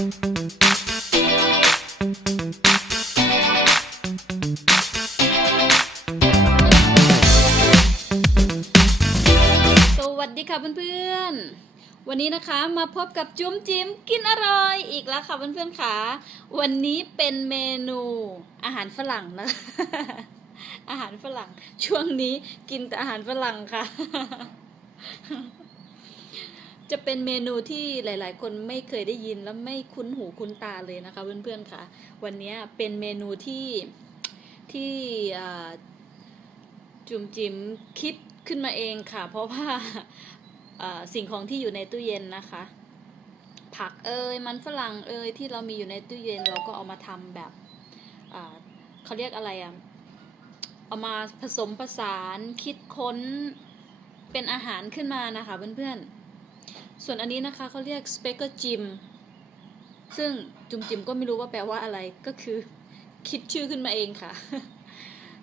สวัสดีค่ะเพื่อนๆ วันนี้นะคะมาพบกับจุ๋มจิ๋มกินอร่อยอีกแล้วค่ะเพื่อนๆค่ะ วันนี้เป็นเมนูอาหารฝรั่งนะอาหารฝรั่ง ช่วงนี้กินแต่อาหารฝรั่งค่ะ จะเป็นเมนูที่หลาย ๆ คนไม่เคยได้ยินและไม่คุ้นหูคุ้นตาเลยนะคะ เพื่อนๆค่ะ วันนี้เป็นเมนูที่ที่จุ๋มจิ๋มคิดขึ้นมาเองค่ะ เพราะว่าสิ่งของที่อยู่ในตู้เย็นนะคะ ผักเอยมันฝรั่งเอยที่เรามีอยู่ในตู้เย็นเราก็เอามาทำแบบเขาเรียกอะไรอะเอามาผสมผสานคิดค้นเป็นอาหารขึ้นมานะคะเพื่อนๆ ส่วนอันนี้นะคะเขาเรียกสเปกเกอร์จิมซึ่งจุ๋มจิมก็ไม่รู้ว่าแปลว่าอะไรก็คือ คิดชื่อขึ้นมาเองค่ะ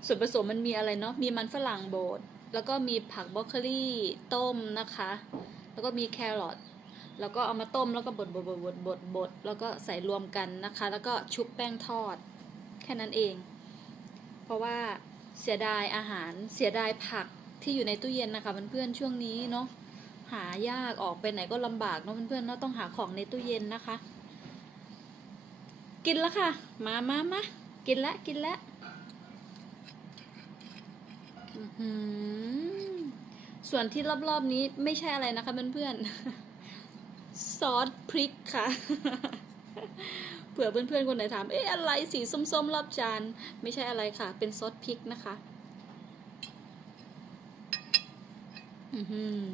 ส่วนผสมมันมีอะไรเนาะมีมันฝรั่งบดแล้วก็มีผักบรอกโคลีต้มนะคะ แล้วก็มีแครอทแล้วก็เอามาต้มแล้วก็บดบดบดบดบดบดแล้วก็ใส่รวมกันนะคะ แล้วก็ชุบแป้งทอด แค่นั้นเอง เพราะว่าเสียดายอาหารเสียดายผักที่อยู่ในตู้เย็นนะคะเพื่อนๆช่วงนี้เนาะ หายากออกไปไหนก็ลำบากเนาะเพื่อนๆเนาะต้องหาของในตู้เย็นนะคะ กินแล้วค่ะ มามามากินแล้วกินแล้วส่วนที่รอบๆนี้ไม่ใช่อะไรนะคะเพื่อนๆซอสพริกค่ะเผื่อเพื่อนๆคนไหนถาม เอ๊ะอะไรสีส้มๆรอบจาน ไม่ใช่อะไรค่ะ เป็นซอสพริกนะคะ อือหือ เ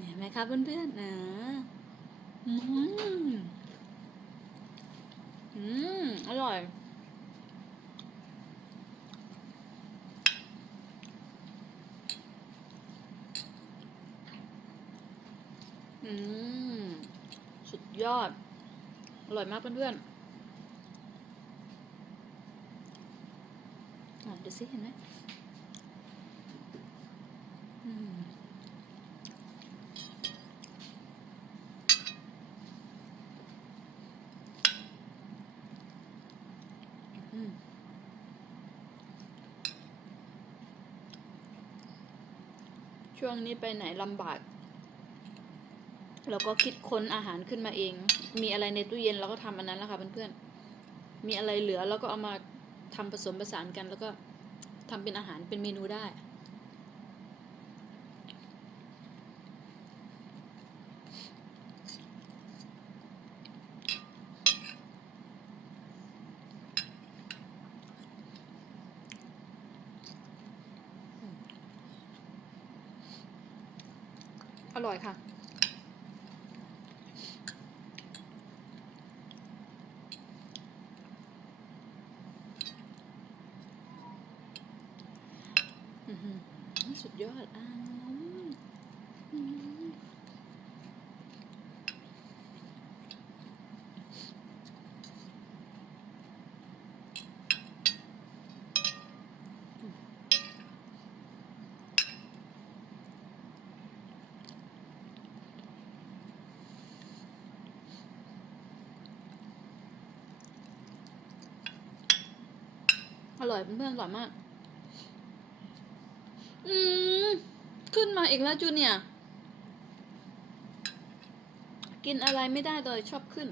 ห็นไหมคะเพื่อนๆนะอืมอืมอร่อย อืม สุดยอด อร่อยมากเพื่อนๆอะดูสิเห็นไหมอืม ช่วงนี้ไปไหนลำบากเราก็คิดค้นอาหารขึ้นมาเอง มีอะไรในตู้เย็นเราก็ทำอันนั้นแล้วค่ะเพื่อนๆ มีอะไรเหลือเราก็เอามาทำผสมผสานกัน แล้วก็ทำเป็นอาหารเป็นเมนูได้ อร่อยค่ะอือหือสุดยอดอะวอืม อร่อยเพื่อนๆอร่อยมาก อืม ขึ้นมาอีกแล้วจูเนียกินอะไรไม่ได้เลยชอบขึ้น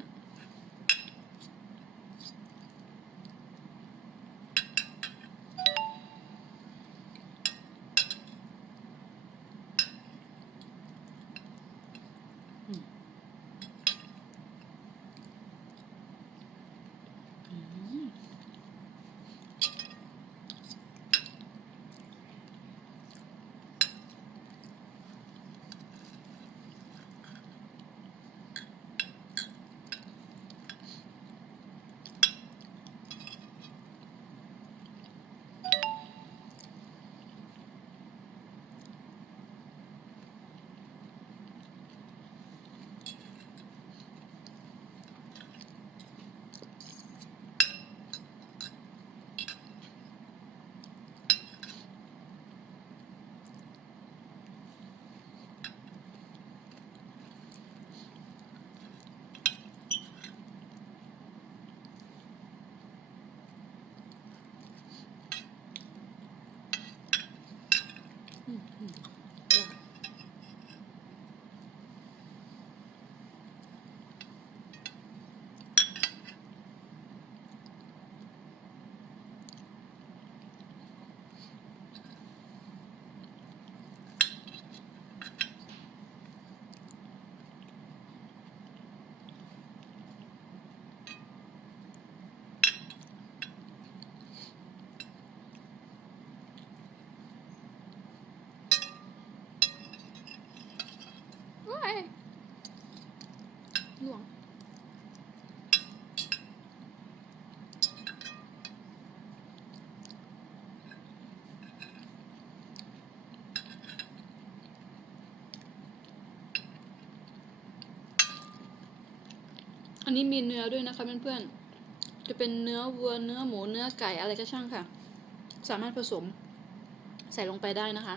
Mm-hmm. อันนี้มีเนื้อด้วยนะคะเพื่อนๆ จะเป็นเนื้อวัวเนื้อหมูเนื้อไก่อะไรก็ช่างค่ะ สามารถผสมใส่ลงไปได้นะคะ